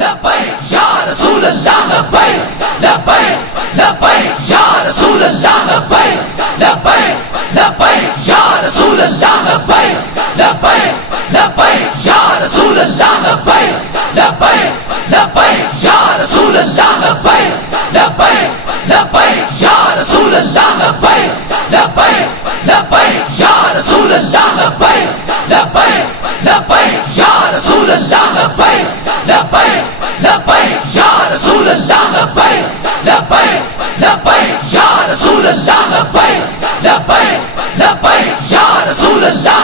लब्बैक या रसूल अल्लाह लब्बैक या रसूल अल्लाह लब्बैक या रसूल अल्लाह लब्बैक या रसूल अल्लाह लब्बैक या रसूल अल्लाह लब्बैक या रसूल अल्लाह लब्बैक या रसूल अल्लाह लब्बैक या रसूल अल्लाह लब्बैक या रसूल अल्लाह लब्बैक या रसूल अल्लाह लब्बैक या रसूल अल्लाह